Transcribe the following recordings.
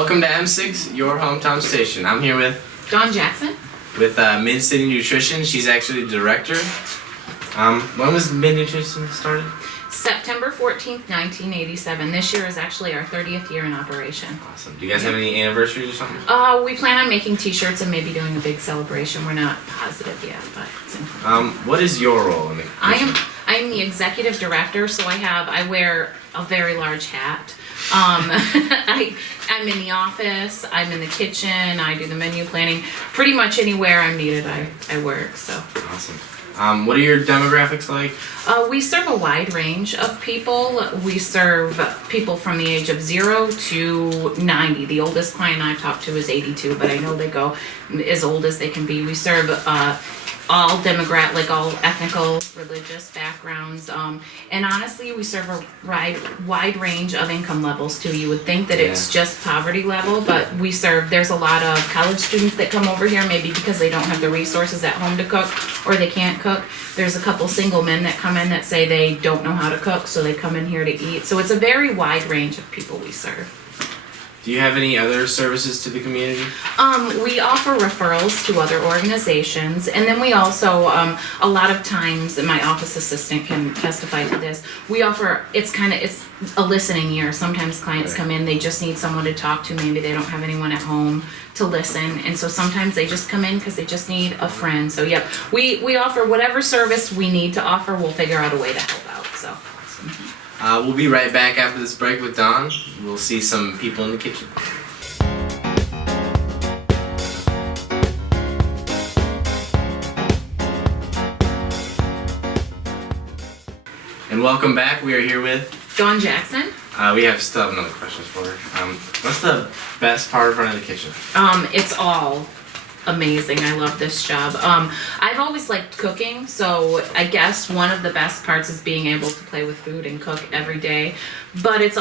Welcome to M6, your hometown station. I'm here with Dawn Jackson. with Mid-City Nutrition. She's actually the director. When was Mid-Nutrition started? September 14th, 1987. This year is actually our 30th year in operation. Awesome. Do you guys have any anniversaries or something? We plan on making t-shirts and maybe doing a big celebration. We're not positive yet, but it's in What is your role in the kitchen? I'm the executive director, so I wear a very large hat. I'm in the office, I'm in the kitchen, I do the menu planning. Pretty much anywhere I'm needed, I work, so. Awesome. What are your demographics like? We serve a wide range of people. We serve people from the age of 0 to 90. The oldest client I've talked to is 82, but I know they go as old as they can be. We serve all demographic, like all ethnical, religious backgrounds, and honestly, we serve a wide range of income levels too. You would think that it's just poverty level, but there's a lot of college students that come over here, maybe because they don't have the resources at home to cook, or they can't cook. There's a couple single men that come in that say they don't know how to cook, so they come in here to eat. So it's a very wide range of people we serve. Do you have any other services to the community? We offer referrals to other organizations, and then we also, a lot of times, and my office assistant can testify to this, we offer, it's a listening ear. Sometimes clients come in, they just need someone to talk to, maybe they don't have anyone at home to listen, and so sometimes they just come in because they just need a friend. So yep, we offer whatever service we need to offer, we'll figure out a way to help out, so. We'll be right back after this break with Dawn. We'll see some people in the kitchen. And welcome back. We are here with Dawn Jackson. We still have another question for her. What's the best part of running the kitchen? It's all amazing. I love this job. I've always liked cooking, so I guess one of the best parts is being able to play with food and cook every day. But it's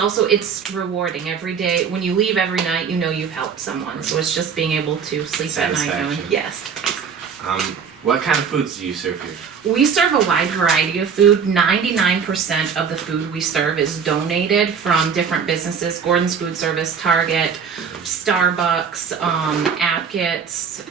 rewarding every day. When you leave every night, you know you've helped someone. So it's just being able to sleep at night knowing, yes. What kind of foods do you serve here? We serve a wide variety of food. 99% of the food we serve is donated from different businesses: Gordon's Food Service, Target, Starbucks, Atkins,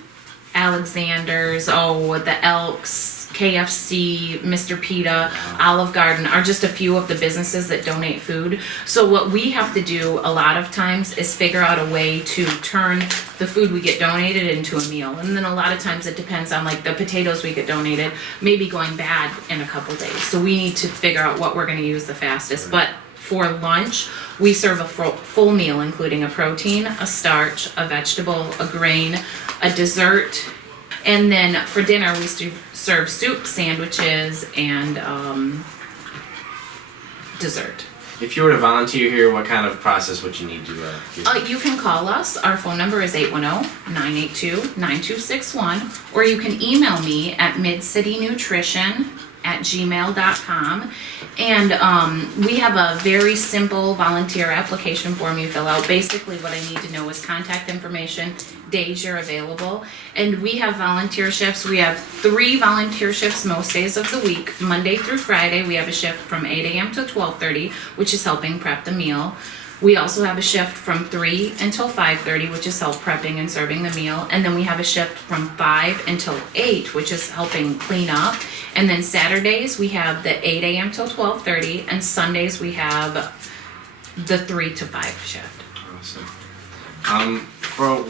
Alexander's, the Elks, KFC, Mr. Pita, Olive Garden are just a few of the businesses that donate food. So what we have to do a lot of times is figure out a way to turn the food we get donated into a meal. And then a lot of times it depends on, like, the potatoes we get donated maybe going bad in a couple days. So we need to figure out what we're going to use the fastest. But for lunch, we serve a full meal, including a protein, a starch, a vegetable, a grain, a dessert. And then for dinner, we serve soup, sandwiches, and dessert. If you were to volunteer here, what kind of process would you need to do? You can call us. Our phone number is 810-982-9261, or you can email me at midcitynutrition@gmail.com. And we have a very simple volunteer application form you fill out. Basically, what I need to know is contact information, days you're available, and we have volunteer shifts. We have 3 volunteer shifts most days of the week. Monday through Friday, we have a shift from 8 a.m. to 12:30, which is helping prep the meal. We also have a shift from 3 until 5:30, which is help prepping and serving the meal. And then we have a shift from 5 until 8, which is helping clean up. And then Saturdays, we have the 8 a.m. till 12:30, and Sundays, we have the 3 to 5 shift. Awesome.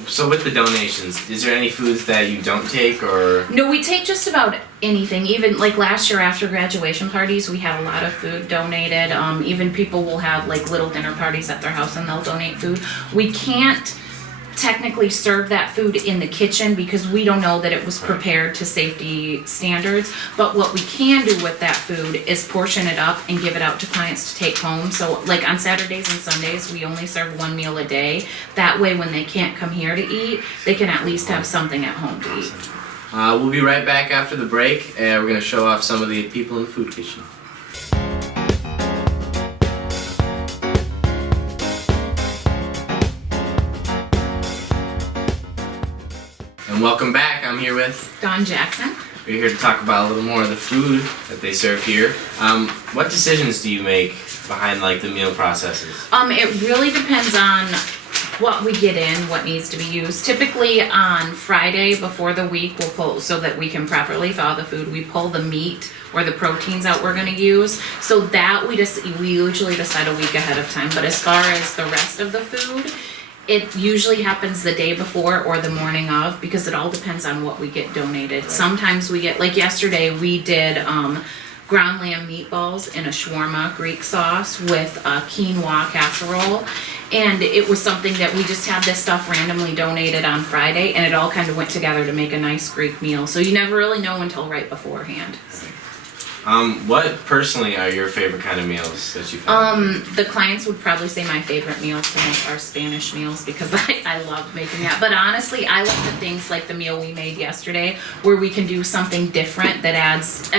So with the donations, is there any foods that you don't take, or? No, we take just about anything. Even like last year after graduation parties, we had a lot of food donated. Even people will have like little dinner parties at their house and they'll donate food. We can't technically serve that food in the kitchen because we don't know that it was prepared to safety standards. But what we can do with that food is portion it up and give it out to clients to take home. So like on Saturdays and Sundays, we only serve 1 meal a day. That way when they can't come here to eat, they can at least have something at home to eat. We'll be right back after the break, and we're going to show off some of the people in the food kitchen. And welcome back. I'm here with Dawn Jackson. We're here to talk about a little more of the food that they serve here. What decisions do you make behind like the meal processes? It really depends on what we get in, what needs to be used. Typically on Friday before the week, we'll pull, so that we can properly thaw the food, we pull the meat or the proteins out we're gonna use. So that we usually decide a week ahead of time. But as far as the rest of the food, it usually happens the day before or the morning of, because it all depends on what we get donated. Right. Sometimes we get, like yesterday, we did ground lamb meatballs in a shawarma Greek sauce with a quinoa casserole. And it was something that we just had this stuff randomly donated on Friday, and it all kind of went together to make a nice Greek meal. So you never really know until right beforehand. What personally are your favorite kind of meals that you've had? The clients would probably say my favorite meals to make are Spanish meals, because I love making that. But honestly, I like the things like the meal we made yesterday, where we can do something different that adds,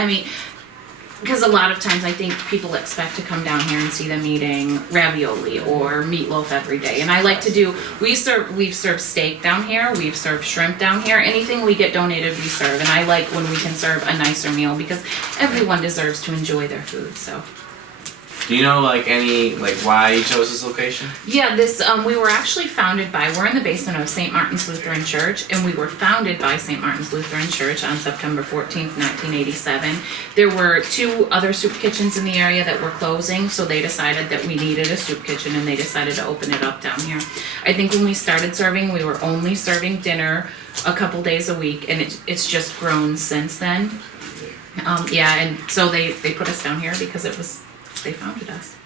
because a lot of times I think people expect to come down here and see them eating ravioli or meatloaf every day. And I like to do, we've served steak down here, we've served shrimp down here, anything we get donated we serve. And I like when we can serve a nicer meal, because everyone deserves to enjoy their food, so. Do you know why you chose this location? Yeah, we were actually founded by, we're in the basement of St. Martin's Lutheran Church, and we were founded by St. Martin's Lutheran Church on September 14th, 1987. There were 2 other soup kitchens in the area that were closing, so they decided that we needed a soup kitchen, and they decided to open it up down here. I think when we started serving, we were only serving dinner a couple days a week, and it's just grown since then. And so they put us down here because they founded us.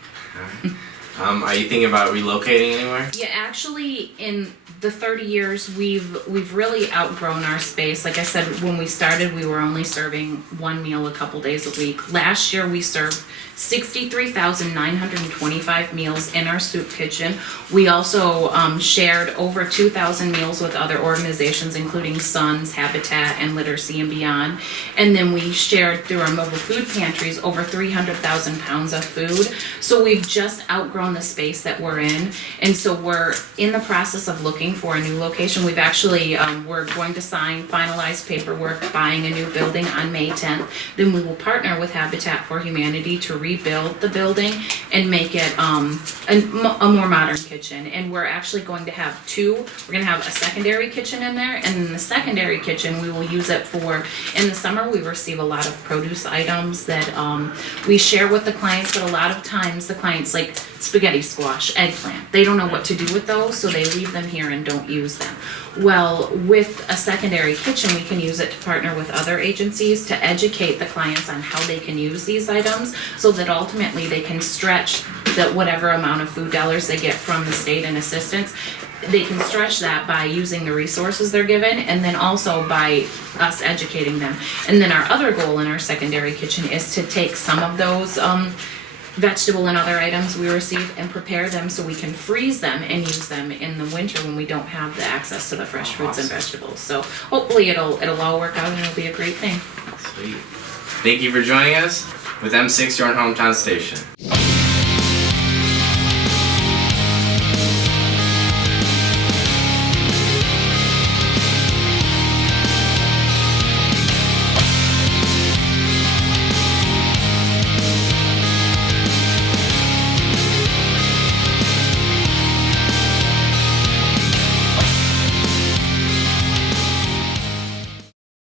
Are you thinking about relocating anywhere? Yeah, actually, in the 30 years, we've really outgrown our space. Like I said, when we started, we were only serving 1 meal a couple days a week. Last year, we served 63,925 meals in our soup kitchen. We also shared over 2,000 meals with other organizations, including Sons, Habitat, and Literacy and Beyond. And then we shared through our mobile food pantries over 300,000 pounds of food. So we've just outgrown the space that we're in. And so we're in the process of looking for a new location. We've actually, we're going to finalize paperwork, buying a new building on May 10th. Then we will partner with Habitat for Humanity to rebuild the building and make it a more modern kitchen. And we're actually going to have 2. We're going to have a secondary kitchen in there, and in the secondary kitchen we will use it for, in the summer we receive a lot of produce items that we share with the clients, but a lot of times the clients like spaghetti squash, eggplant. They don't know what to do with those, so they leave them here and don't use them. Well, with a secondary kitchen, we can use it to partner with other agencies to educate the clients on how they can use these items, so that ultimately they can stretch whatever amount of food dollars they get from the state and assistance. They can stretch that by using the resources they're given, and then also by us educating them. And then our other goal in our secondary kitchen is to take some of those vegetable and other items we receive and prepare them so we can freeze them and use them in the winter when we don't have the access to the fresh fruits and vegetables. So hopefully it'll all work out and it'll be a great thing. Sweet. Thank you for joining us with M6, your hometown station.